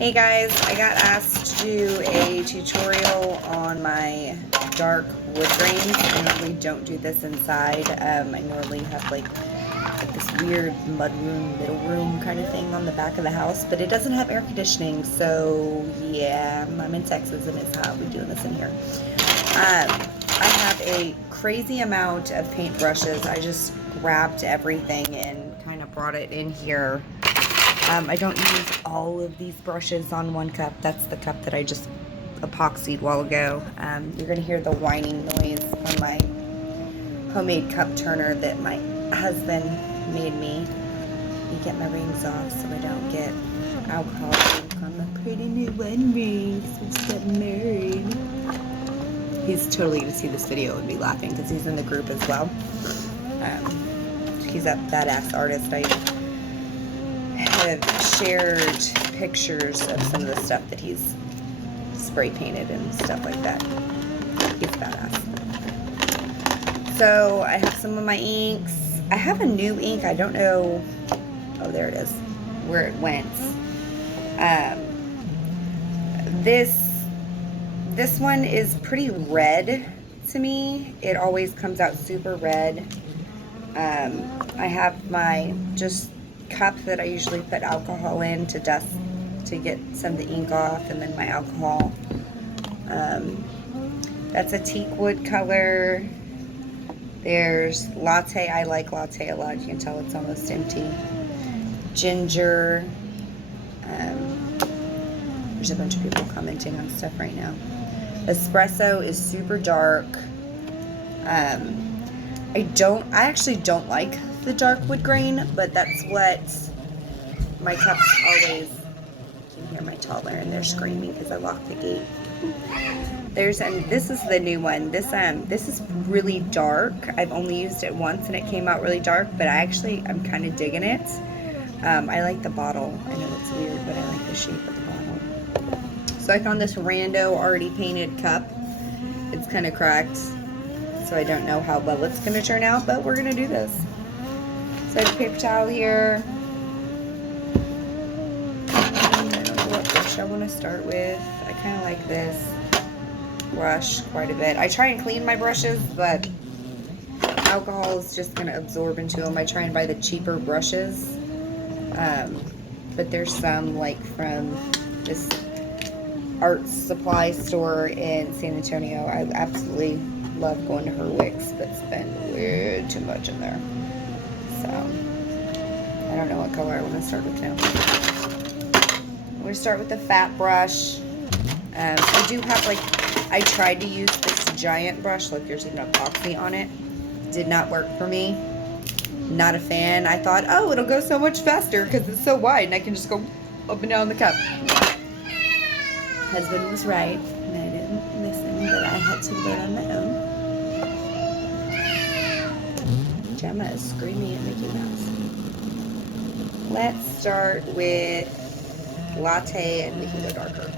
Hey guys, I got asked to do a tutorial on my dark wood grains. I normally don't do this inside. I normally have like this weird mud room, middle room kind of thing on the back of the house, but it doesn't have air conditioning, so yeah, I'm in Texas and it's hot. We're doing this in here. I have a crazy amount of paint brushes. I just grabbed everything and kind of brought it in here. I don't use all of these brushes on one cup. That's the cup that I just epoxied a while ago. You're going to hear the whining noise on my homemade cup turner that my husband made me. You get my rings off so I don't get alcohol on my pretty new wedding rings. I'm just getting married. He's totally going to see this video and be laughing because he's in the group as well. He's a badass artist. I have shared pictures of some of the stuff that he's spray painted and stuff like that. He's badass. So I have some of my inks. I have a new ink. I don't know. Oh, there it is. Where it went. This one is pretty red to me. It always comes out super red. I have my just cup that I usually put alcohol in to dust to get some of the ink off, and then my alcohol. That's a teak wood color. There's latte. I like latte a lot. You can tell it's almost empty. Ginger. There's a bunch of people commenting on stuff right now. Espresso is super dark. I actually don't like the dark wood grain, but that's what my cups always. You can hear my toddler and they're screaming because I locked the gate. And this is the new one. This is really dark. I've only used it once and it came out really dark, but I'm kind of digging it. I like the bottle. I know it's weird, but I like the shape of the bottle. So I found this rando already painted cup. It's kind of cracked, so I don't know how well it's going to turn out, but we're going to do this. So I have a paper towel here. I don't know what brush I want to start with. I kind of like this brush quite a bit. I try and clean my brushes, but alcohol is just going to absorb into them. I try and buy the cheaper brushes. But there's some like from this art supply store in San Antonio. I absolutely love going to her wicks, but spend way too much in there. So, I don't know what color I want to start with now. I'm going to start with the fat brush. I do have I tried to use this giant brush. Look, there's even epoxy on it. Did not work for me. Not a fan. I thought, oh, it'll go so much faster because it's so wide and I can just go up and down the cup. Husband was right and I didn't listen, but I had to learn on my own. Gemma is screaming at Mickey Mouse. Let's start with latte and we can go darker.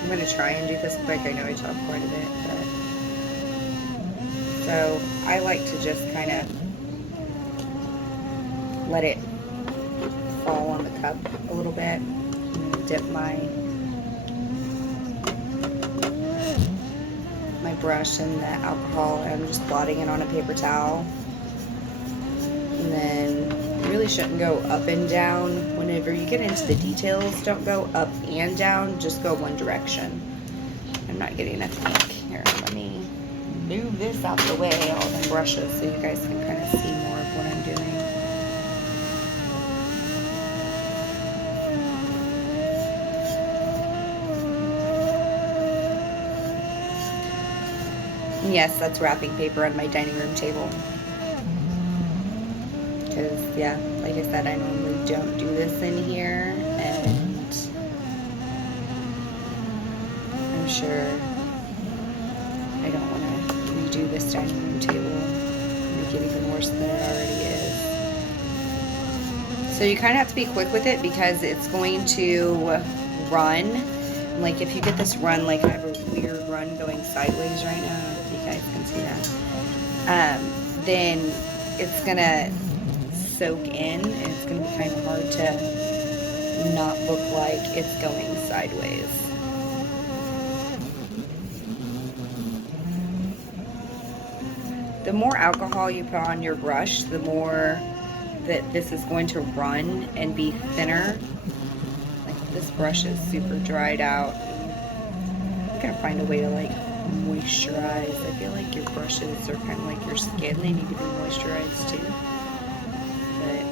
I'm going to try and do this quick. I know I talk quite a bit, but so I like to just kind of let it fall on the cup a little bit. And dip my brush in the alcohol, and I'm just blotting it on a paper towel. And then you really shouldn't go up and down. Whenever you get into the details, don't go up and down, just go one direction. I'm not getting enough ink. Here, let me move this out the way, all the brushes, so you guys can kind of see more of what I'm doing. Yes, that's wrapping paper on my dining room table. Because, yeah, like I said, I normally don't do this in here, and I'm sure I don't want to redo this dining room table and make it even worse than it already is. So you kind of have to be quick with it because it's going to run. Like if you get this run, like I have a weird run going sideways right now, if you guys can see that, then it's gonna soak in, and it's going to be kind of hard to not look like it's going sideways. The more alcohol you put on your brush, the more that this is going to run and be thinner. Like this brush is super dried out. I'm gonna find a way to like moisturize. I feel like your brushes are kind of like your skin. They need to be moisturized too. But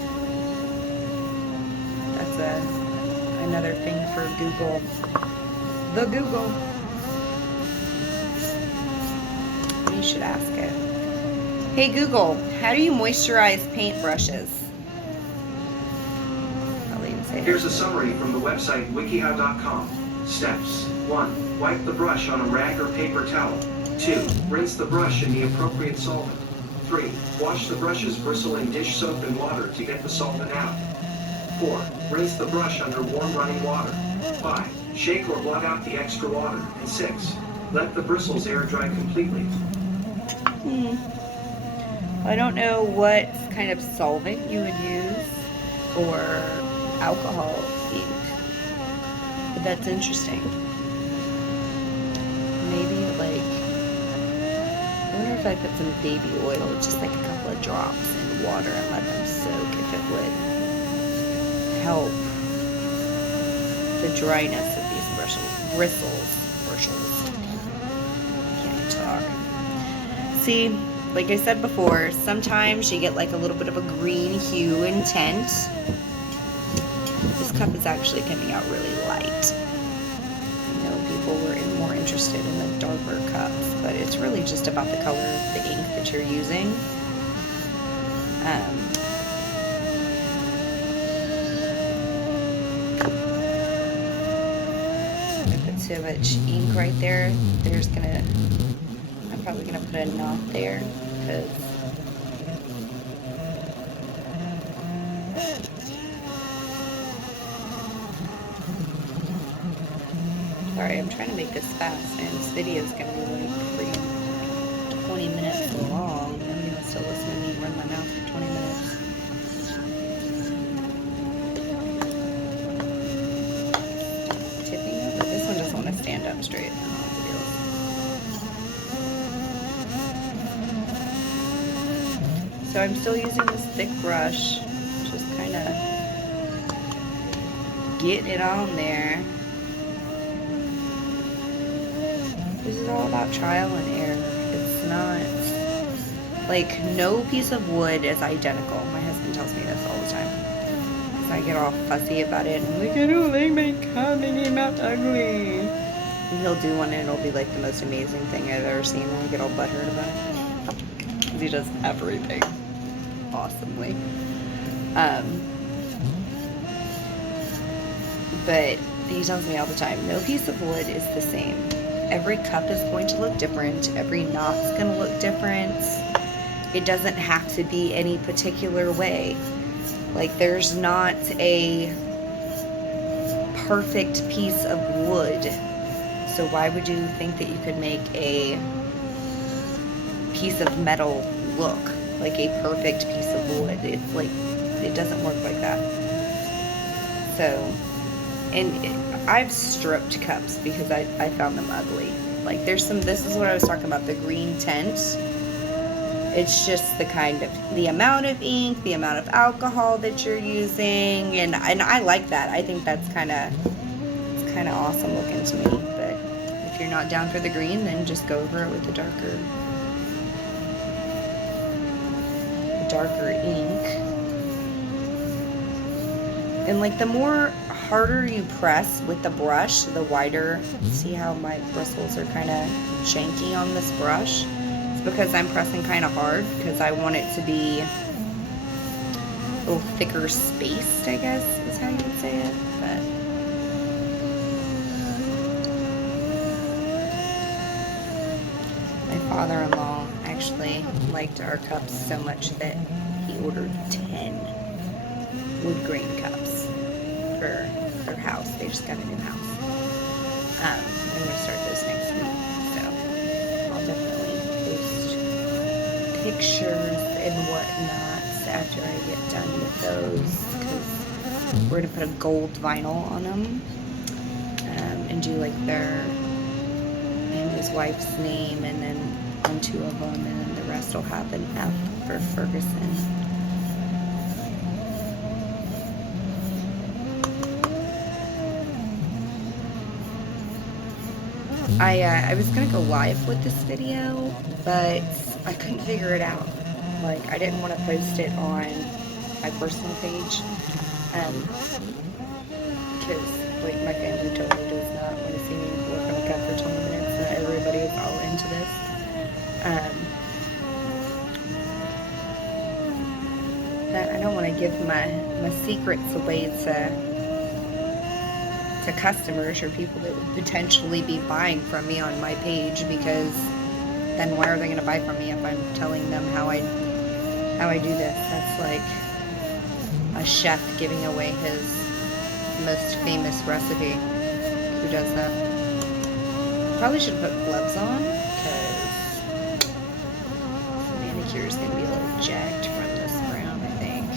that's another thing for Google. The Google. You should ask it. Hey Google, how do you moisturize paintbrushes? Here's a summary from the website wikihow.com. Steps. 1. Wipe the brush on a rag or paper towel. 2. Rinse the brush in the appropriate solvent. 3. Wash the brush's bristle in dish soap and water to get the solvent out. 4. Rinse the brush under warm running water. 5. Shake or blot out the extra water. And 6. Let the bristles air dry completely. I don't know what kind of solvent you would use or alcohol ink, but that's interesting. Maybe like, I wonder if I put some baby oil, just like a couple of drops in water and let them soak, if it would help the dryness of these bristles. Can't talk. See, like I said before, sometimes you get like a little bit of a green hue and tint. This cup is actually coming out really light. I know people were more interested in the darker cups, but it's really just about the color of the ink that you're using. If I put so much ink right there, I'm probably gonna put a knot there, because sorry, I'm trying to make this fast, and this video is going to be like freaking 20 minutes long. I'm going to still listen to me run my mouth for 20 minutes. Tipping over. This one doesn't want to stand up straight. So I'm still using this thick brush, just kind of getting it on there. This is all about trial and error. It's not, like, no piece of wood is identical. My husband tells me this all the time. Because I get all fussy about it. And I'm like, I don't like my cup making out ugly. And he'll do one and it'll be like the most amazing thing I've ever seen. And I get all butthurt about it. Because he does everything awesomely. But he tells me all the time, no piece of wood is the same. Every cup is going to look different. Every knot's going to look different. It doesn't have to be any particular way. Like, there's not a perfect piece of wood. So why would you think that you could make a piece of metal look like a perfect piece of wood? It's like, it doesn't work like that. So, and I've stripped cups because I found them ugly. Like, there's some, this is what I was talking about, the green tint. It's just the amount of ink, the amount of alcohol that you're using, and I like that. I think that's kind of awesome looking to me. But if you're not down for the green, then just go over it with the darker ink. And like, the more harder you press with the brush, the wider. See how my bristles are kind of janky on this brush? It's because I'm pressing kind of hard, because I want it to be a little thicker spaced, I guess is how you would say it. But my father-in-law actually liked our cups so much that he ordered 10 wood grain cups for their house. They just got a new house. I'm going to start those next week, so I'll definitely post pictures and whatnot. So after I get done with those, because we're going to put a gold vinyl on them, and do like their and his wife's name, and then on 2 of them, and then the rest will happen after Ferguson. I was gonna go live with this video, but I couldn't figure it out. Like, I didn't want to post it on my personal page, because like my family totally does not want to see me work on a cup for 20 minutes. Not everybody is all into this. But I don't want to give my secrets away to customers or people that would potentially be buying from me on my page, because then why are they going to buy from me if I'm telling them how I do this? That's like a chef giving away his most famous recipe. Who does that? Probably should put gloves on, because the manicure is going to be a little jacked from this brown, I think.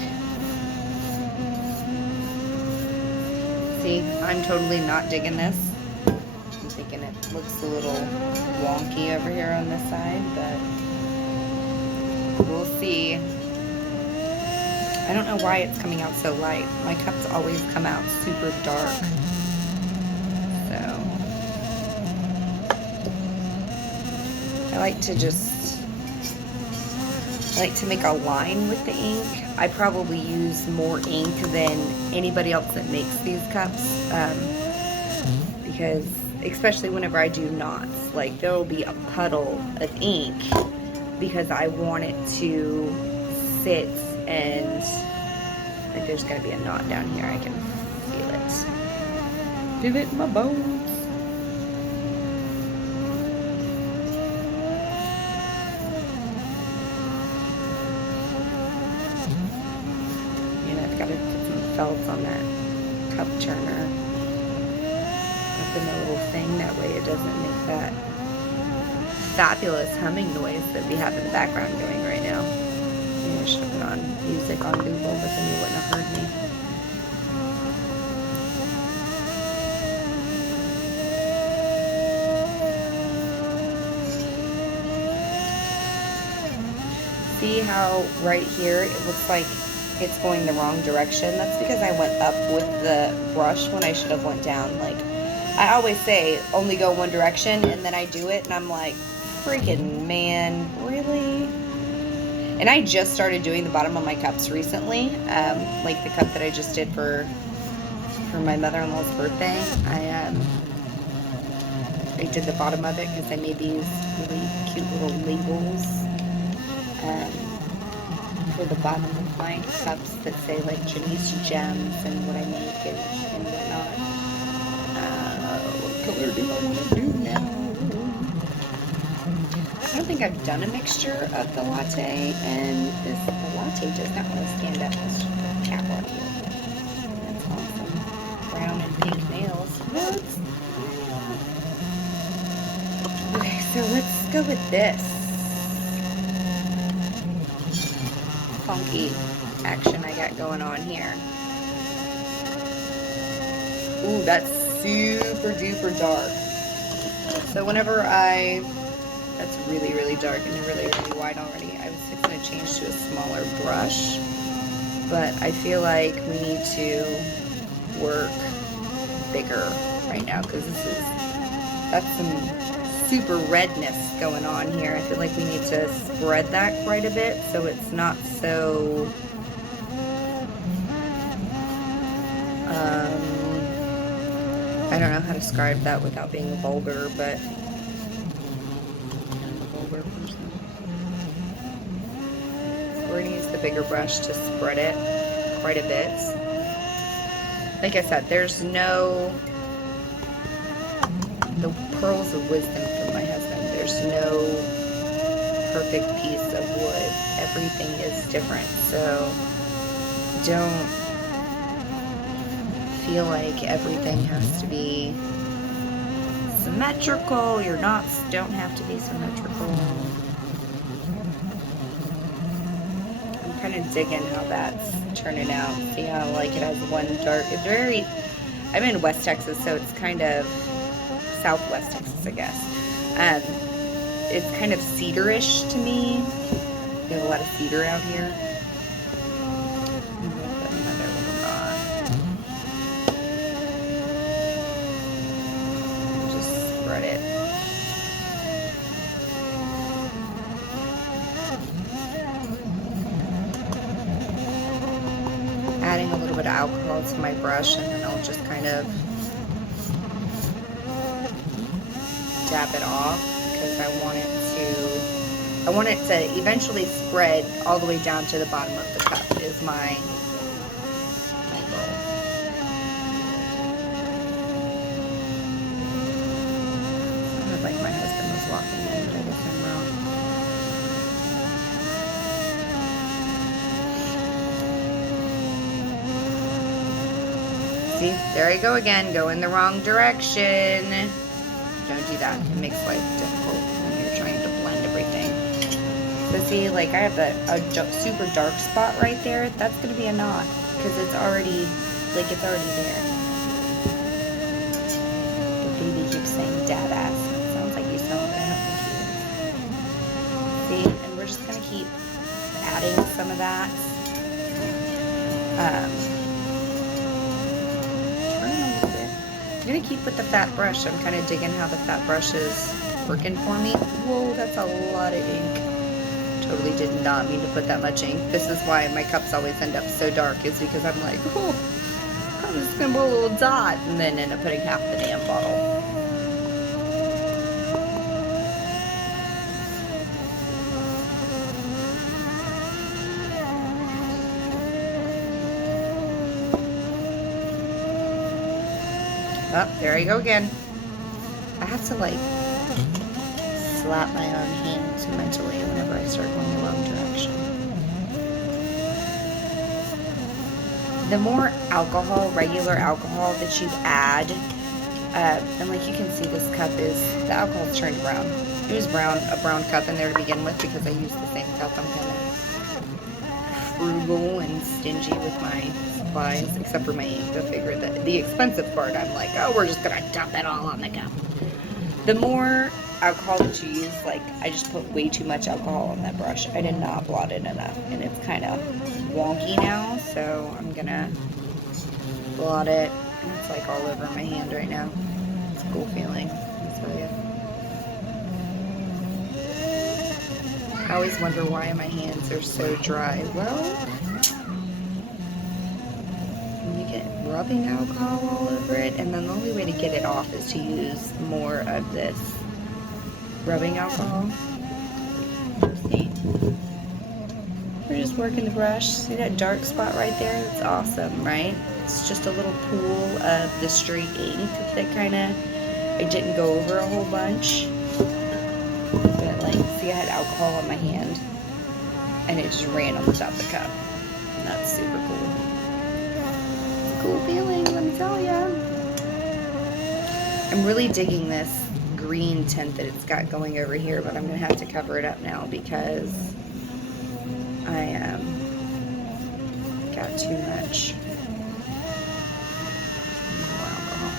See, I'm totally not digging this. I'm thinking it looks a little wonky over here on this side, but we'll see. I don't know why it's coming out so light. My cups always come out super dark. So I like to make a line with the ink. I probably use more ink than anybody else that makes these cups, because especially whenever I do knots, like there will be a puddle of ink because I want it to sit, and like there's gonna be a knot down here. I can feel it. Feel it in my bones. And I've got to put some felts on that cup turner up in the little thing. That way it doesn't make that fabulous humming noise that we have in the background going right now. Maybe I should have put on music on Google, but then you wouldn't have heard me. See how right here it looks like it's going the wrong direction? That's because I went up with the brush when I should have went down. Like, I always say only go one direction, and then I do it and I'm like, freaking man, really? And I just started doing the bottom of my cups recently, like the cup that I just did for my mother-in-law's birthday. I did the bottom of it because I made these really cute little labels for the bottom of my cups that say like Janice Gems and what I make and whatnot. What color do I want to do now? I don't think I've done a mixture of the latte and this. The latte does not want to stand up. Let's just put a cap on here. That's awesome. Brown and pink nails. What? Okay, so let's go with this funky action I got going on here. Ooh, that's super duper dark. So whenever that's really, really dark and really, really wide already. I was going to change to a smaller brush, but I feel like we need to work bigger right now, because that's some super redness going on here. I feel like we need to spread that quite a bit so it's not so I don't know how to describe that without being vulgar, but we're going to use the bigger brush to spread it quite a bit. Like I said, there's no, the pearls of wisdom from my husband, there's no perfect piece of wood. Everything is different, so don't feel like everything has to be symmetrical. Your knots don't have to be symmetrical. I'm kind kind of digging how that's turning out. See how like it has one dark, it's very, I'm in West Texas, so it's kind of Southwest Texas, I guess. It's kind of cedarish to me. We have a lot of cedar out here. I'm gonna put another one on. Just spread it. Adding a little bit of alcohol to my brush, and then I'll just kind of dab it off because I want it to eventually spread all the way down to the bottom of the cup is my goal. Sounded like my husband was walking in, but I guess I'm wrong. See, there I go again, go in the wrong direction. Don't do that, it makes life difficult when you're trying to blend everything. So see, like I have a super dark spot right there, that's going to be a knot, because it's already there. The baby keeps saying dad ass, it sounds like you smell it, but I don't think he is. See, and we're just going to keep adding some of that. I'm going to keep with the fat brush. I'm kind of digging how the fat brush is working for me. Whoa, that's a lot of ink. Totally did not mean to put that much ink. This is why my cups always end up so dark, is because I'm like, oh, I'm just going to put a little dot, and then end up putting half the damn bottle. Oh, there I go again. I have to like slap my own hands mentally whenever I start going the wrong direction. The more alcohol, regular alcohol that you add, and like you can see this cup is, the alcohol's turned brown. It was a brown cup in there to begin with because I used the same cup. I'm kind of frugal and stingy with my supplies, except for my ink. Go figure that the expensive part, I'm like, oh, we're just gonna dump it all on the cup. The more alcohol that you use, like I just put way too much alcohol on that brush. I did not blot it enough, and it's kind of wonky now, so I'm gonna blot it. And it's like all over my hand right now. It's a cool feeling, I'll tell you. I always wonder why my hands are so dry. Well, you get rubbing alcohol all over it, and then the only way to get it off is to use more of this rubbing alcohol. See? We're just working the brush. See that dark spot right there? It's awesome, right? It's just a little pool of the straight ink that kind of, I didn't go over a whole bunch. But like, see, I had alcohol on my hand, and it just ran on the top of the cup. And that's super cool. It's a cool feeling, let me tell ya. I'm really digging this green tint that it's got going over here, but I'm going to have to cover it up now because I got too much more alcohol.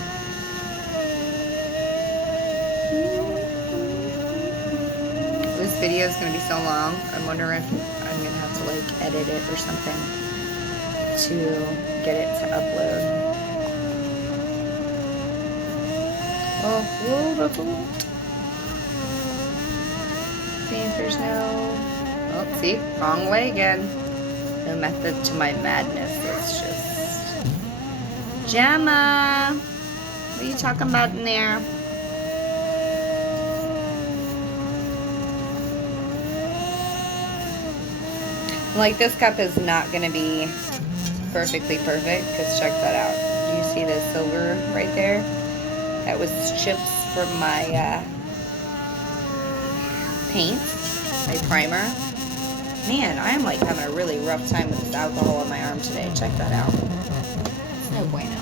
This video is going to be so long. I'm wondering if I'm going to have to like edit it or something to get it to upload. Oh, whoa, that's a little. See if there's no. Oh, see, wrong way again. The method to my madness is just. Gemma, what are you talking about in there? Like, this cup is not going to be perfectly perfect, because check that out. Do you see the silver right there? That was chips from my paint, my primer. Man, I am like having a really rough time with this alcohol on my arm today. Check that out. It's no bueno.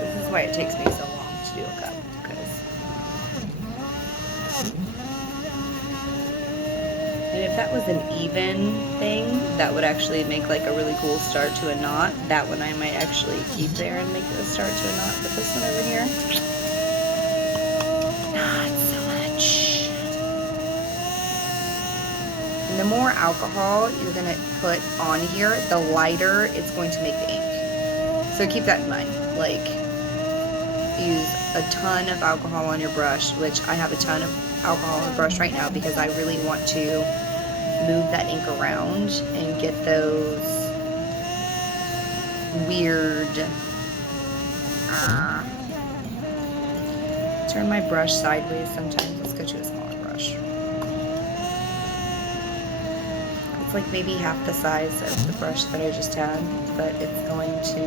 This is why it takes me so long to do a cup, because And if that was an even thing, that would actually make like a really cool start to a knot. That one I might actually keep there and make it a start to a knot. But this one over here, not so much. And the more alcohol you're gonna put on here, the lighter it's going to make the ink. So keep that in mind. Like, use a ton of alcohol on your brush, which I have a ton of alcohol on the brush right now because I really want to move that ink around and get those weird turn my brush sideways sometimes. Let's go to a smaller brush. It's like maybe half the size of the brush that I just had, but it's going to,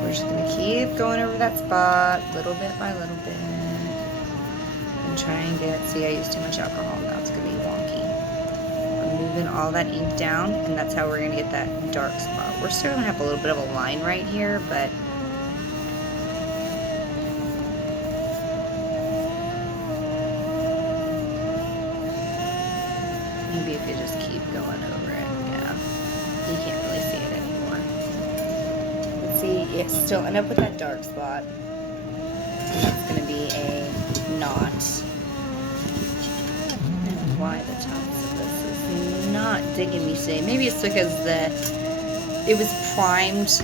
we're just going to keep going over that spot little bit by little bit and try and get, see, I used too much alcohol, now it's going to be wonky. I'm moving all that ink down, and that's how we're going to get that dark spot. We're still going to have a little bit of a line right here, but maybe if you just keep going over it, yeah, you can't really see it anymore. Let's see, it still end up with that dark spot. And that's going to be a knot. And why the tops of this is not digging me today. Maybe it's because it was primed.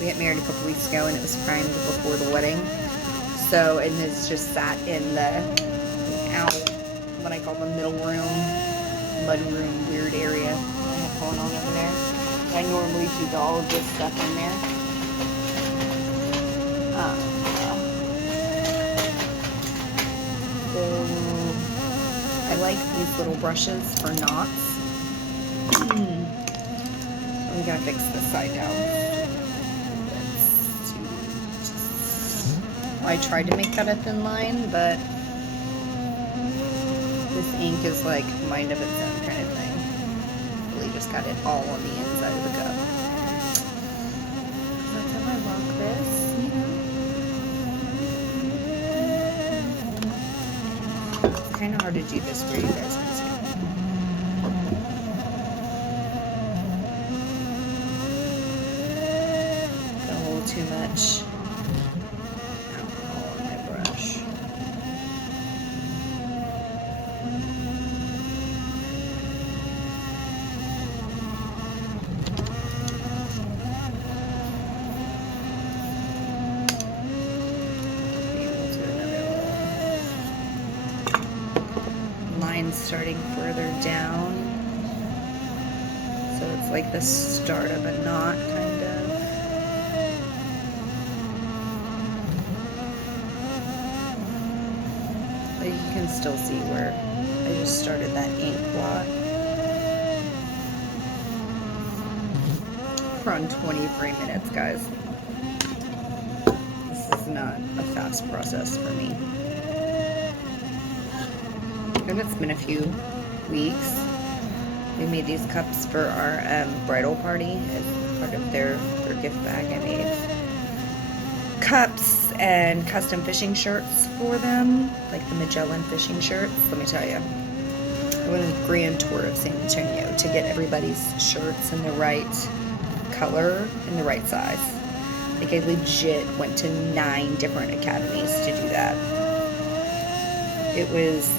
We got married a couple weeks ago and it was primed before the wedding. So, and it's just sat in the, what I call the middle room, mud room, weird area I have going on over there. I normally do all of this stuff in there. So I like these little brushes for knots. We gotta fix this side down. I tried to make that a thin line, but this ink is like mind of its own kind of thing. Really just got it all on the inside of the cup. That's how I rock this, you know. It's kind of hard to do this for you guys can see. Got a little too much alcohol on my brush. Starting further down, so it's like the start of a knot, kind of. But you can still see where I just started that ink blot. We're on 23 minutes, guys. This is not a fast process for me. And it's been a few weeks. We made these cups for our bridal party as part of their gift bag. I made cups and custom fishing shirts for them, like the Magellan fishing shirts. Let me tell you, I went on a grand tour of San Antonio to get everybody's shirts in the right color and the right size. Like, I legit went to 9 different academies to do that. It was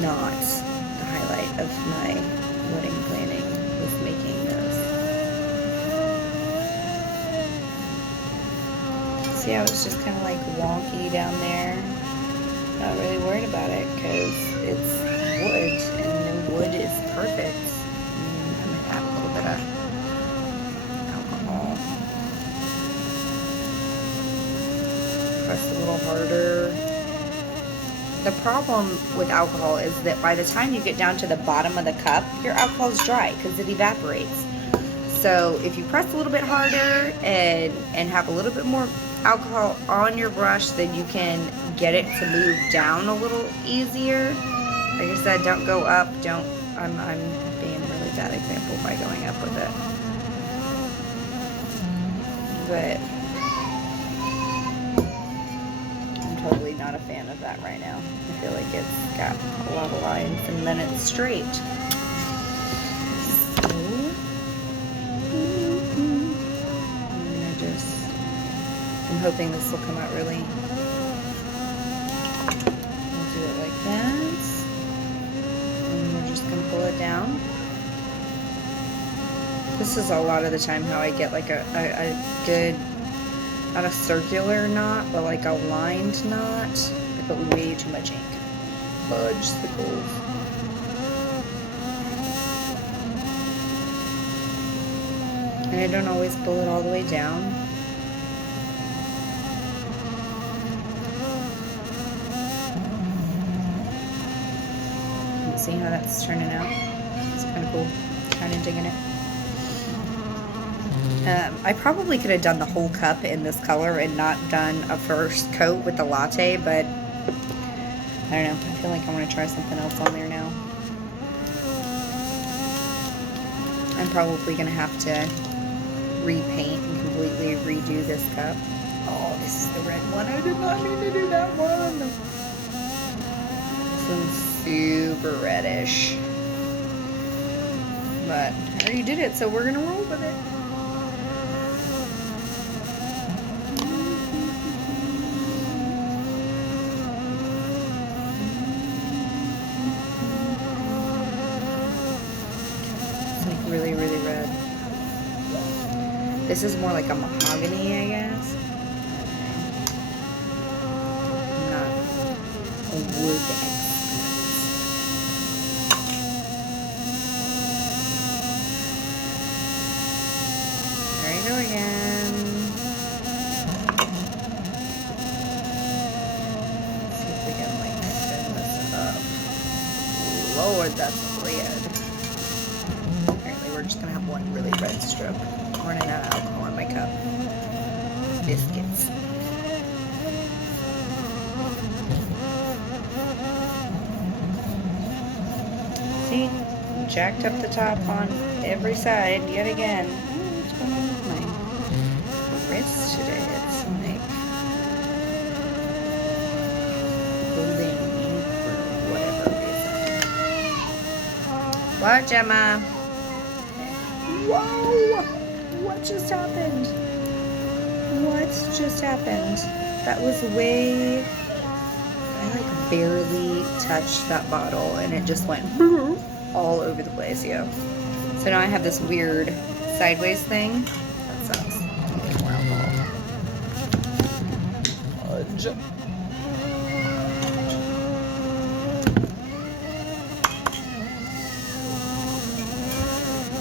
not the highlight of my wedding planning, was making those. See how it's just kind of like wonky down there? Not really worried about it because it's wood and the wood is perfect. I'm going to add a little bit of alcohol. Press a little harder. The problem with alcohol is that by the time you get down to the bottom of the cup, your alcohol is dry because it evaporates. So if you press a little bit harder and have a little bit more alcohol on your brush, then you can get it to move down a little easier. Like I said, don't go up. I'm being a really bad example by going up with it. But I'm totally not not a fan of that right now. I feel like it's got a lot of lines and then it's straight. So, I'm hoping this will come out really. We'll do it like that. And we're just gonna pull it down. This is a lot of the time how I get like a good, not a circular knot, but like a lined knot. I put way too much ink. Fudgesicles. And I don't always pull it all the way down. You see how that's turning out? It's kind of cool. Kind of digging it. I probably could have done the whole cup in this color and not done a first coat with the latte, but I don't know. I feel like I want to try something else on there now. I'm probably going to have to repaint and completely redo this cup. Oh, this is the red one. I did not mean to do that one. This one's super reddish. But I already did it, so we're going to roll with it. Really, really red. This is more like a mahogany, I guess. I'm not a wood expert. There you go again. Let's see if we can like spin this up. Lord, that's red. We're just gonna have one really red strip. I'm running out of alcohol in my cup. Biscuits. See? Jacked up the top on every side yet again. What's going on with my wrist today? It's like holding ink for whatever reason. What, Gemma? Whoa! What just happened? What just happened? That was way... I like barely touched that bottle and it just went all over the place, yeah. So now I have this weird sideways thing. That sucks. More alcohol. Fudge.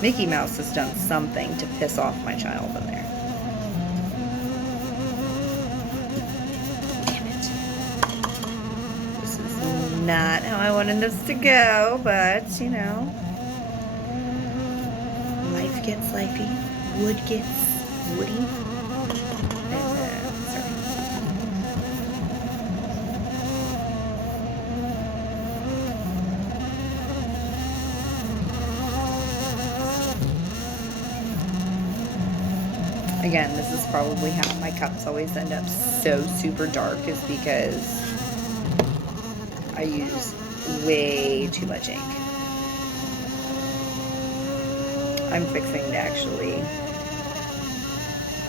Mickey Mouse has done something to piss off my child in there. Damn it. This is not how I wanted this to go, but, you know. Life gets lifey. Wood gets woody. Again, this is probably how my cups always end up so super dark, is because I use way too much ink. I'm fixing to actually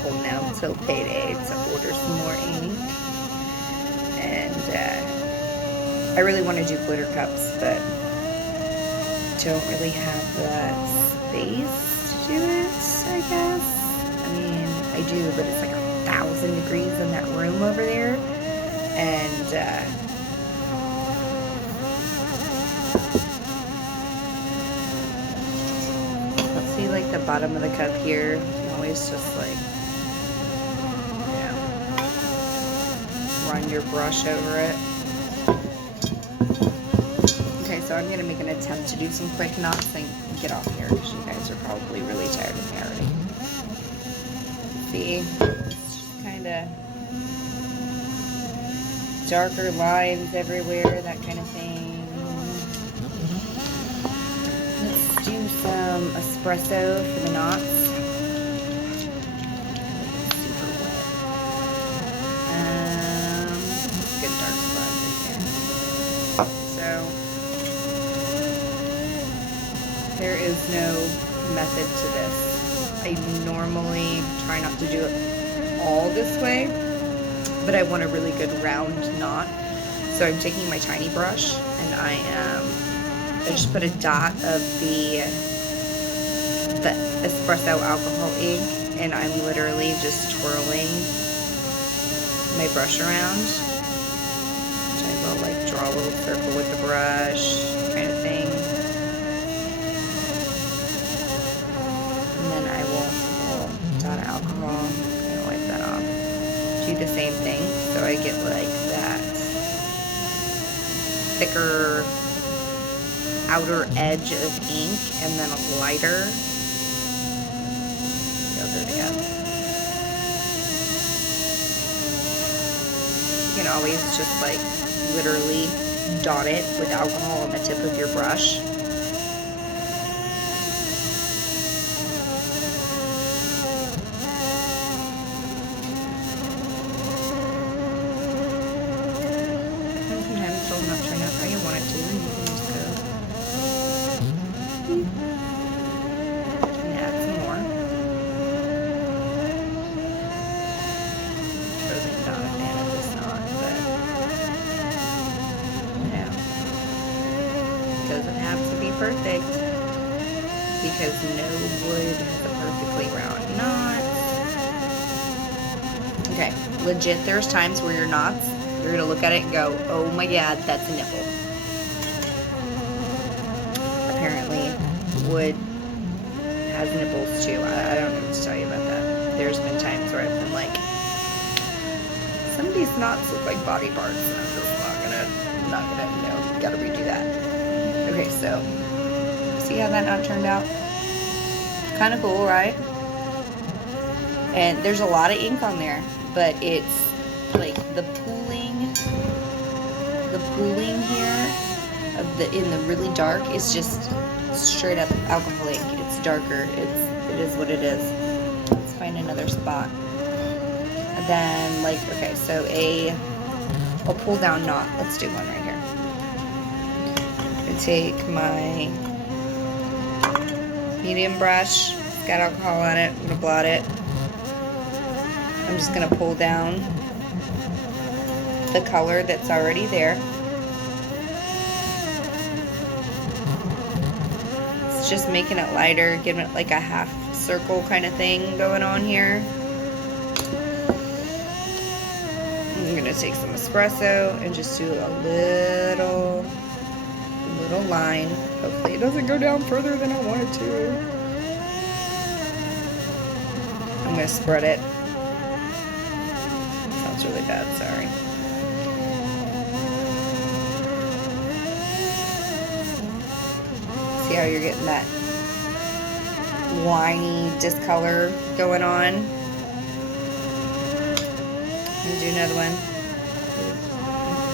hold now until payday to order some more ink. And I really want to do glitter cups, but don't really have the space to do it, I guess. I mean, I do, but it's like 1,000 degrees in that room over there. And, see, like, the bottom of the cup here, you can always just, like, you know, run your brush over it. Okay, so I'm going to make an attempt to do some quick knots and get off here, because you guys are probably really tired of me already. See, it's just kind of darker lines everywhere, that kind of thing. Let's do some espresso for the knots. Super wet. Good dark. So there is no method to this. I normally try not to do it all this way, but I want a really good round knot. So I'm taking my tiny brush and I just put a dot of the espresso alcohol ink, and I'm literally just twirling my brush around. So I go like draw a little circle with the brush kind of thing. And then I will dot of alcohol, kind of wipe that off. Do the same thing, so I get like that thicker outer edge of ink and then a lighter. I'll do it again. You can always just like literally dot it with alcohol on the tip of your brush. Sometimes it'll not turn out how you want it to, and you can just go and add some more. Totally not a fan of this knot, but it doesn't have to be perfect, because no wood has a perfectly round knot. Okay, legit, there's times where your knots, you're gonna look at it and go, oh my god, that's a nipple. Apparently, wood has nipples too. I don't know what to tell you about that. There's been times where I've been like, some of these knots look like body parts, and I'm just not gonna, gotta redo that. Okay, so, see how that knot turned out? Kind of cool, right? And there's a lot of ink on there, but it's like the pooling here in the really dark is just straight up alcohol ink. It's darker. It is what it is. Let's find another spot. And then like, okay, so a pull down knot. Let's do one right here. I'm gonna take my medium brush. It's got alcohol on it. I'm gonna blot it. I'm just gonna pull down the color that's already there. It's just making it lighter, giving it like a half circle kind of thing going on here. I'm gonna take some espresso and just do a little line. Hopefully it doesn't go down further than I want it to. I'm gonna spread it. Sounds really bad, sorry. See how you're getting that winey discolor going on? And do another one.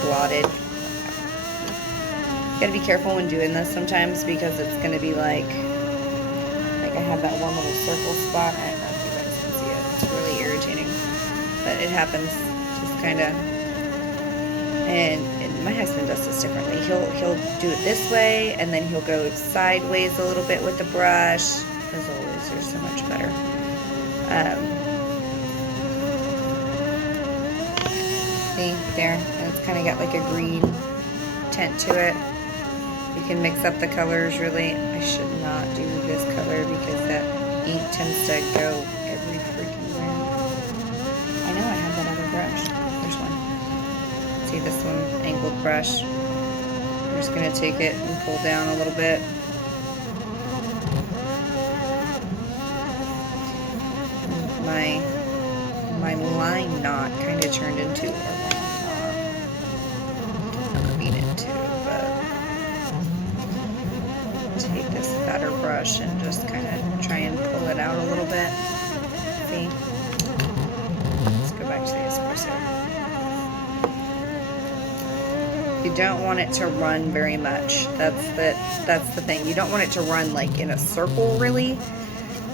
Blotted. Gotta be careful when doing this sometimes, because it's gonna be like I have that one little circle spot. I don't know if you guys can see it. It's really irritating, but it happens. Just kind of. And my husband does this differently. He'll do it this way, and then he'll go sideways a little bit with the brush. As always, they're so much better. See there, and it's kind of got like a green tint to it. You can mix up the colors really. I should not do this color because that ink tends to go every freaking where. I know I have that other brush. There's one. See this one, angled brush. I'm just gonna take it and pull down a little bit. My line knot kind of turned into a round knot. I don't mean it to, but take this fatter brush and just kind of try and pull it out a little bit. See? Let's go back to the espresso. You don't want it to run very much. That's the thing. You don't want it to run like in a circle really,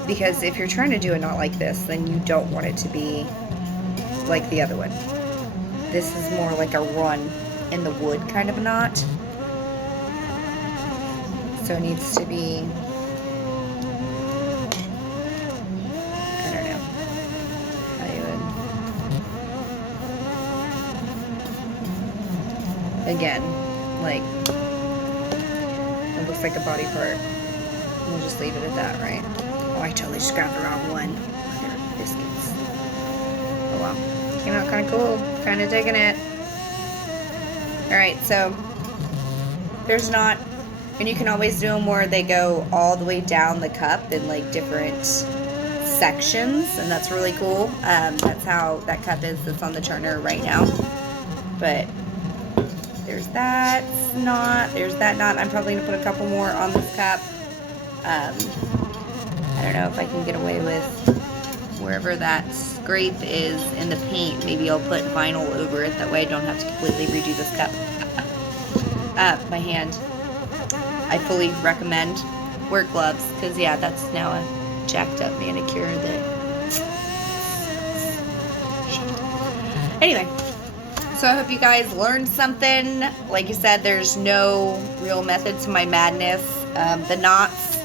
because if you're trying to do a knot like this, then you don't want it to be like the other one. This is more like a run in the wood kind of a knot. So it needs to be, I don't know how you would, again, like, it looks like a body part. We'll just leave it at that, right? Oh, I totally just grabbed the wrong one. They're biscuits. Oh well, came out kind of cool, kind of digging it. Alright, so there's not, and you can always do them where they go all the way down the cup in like different sections, and that's really cool. That's how that cup is that's on the turner right now. But there's that knot, there's that knot. I'm probably going to put a couple more on this cup. I don't know if I can get away with wherever that scrape is in the paint. Maybe I'll put vinyl over it, that way I don't have to completely redo this cup. My hand. I fully recommend wear gloves, because yeah, that's now a jacked up manicure that... Anyway, so I hope you guys learned something. Like you said, there's no real method to my madness. The knots,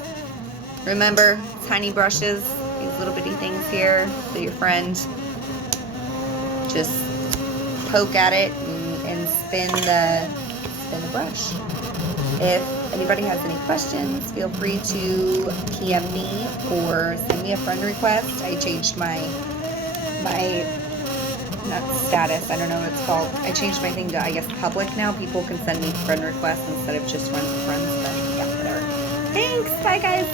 remember, tiny brushes, these little bitty things here that your friend just poke at it and spin the brush. If anybody has any questions, feel free to PM me or send me a friend request. I changed my not status, I don't know what it's called. I changed my thing to, I guess, public now. People can send me friend requests instead of just friends of friends, but yeah, whatever. Thanks, bye guys.